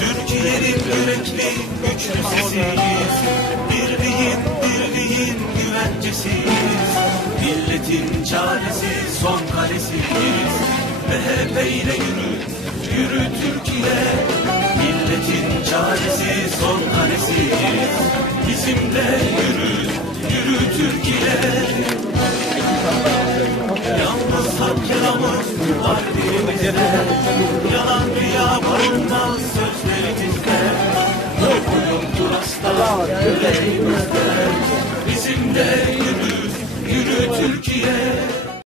Türkiye'nin yürekli güçlü sesiyiz güvencesiyiz Milletin çaresi son kalesiyiz MHP ile yürü, yürü Türkiye. Milletin çaresi son kalesiyiz Bizimle yürü, yürü Türkiye. Yalnız hak yaramız var dilimizde. Yalan rüya barınmaz sözlerimizde. Oyundur asla yüreğimizde. Bizimle yürü, yürü Türkiye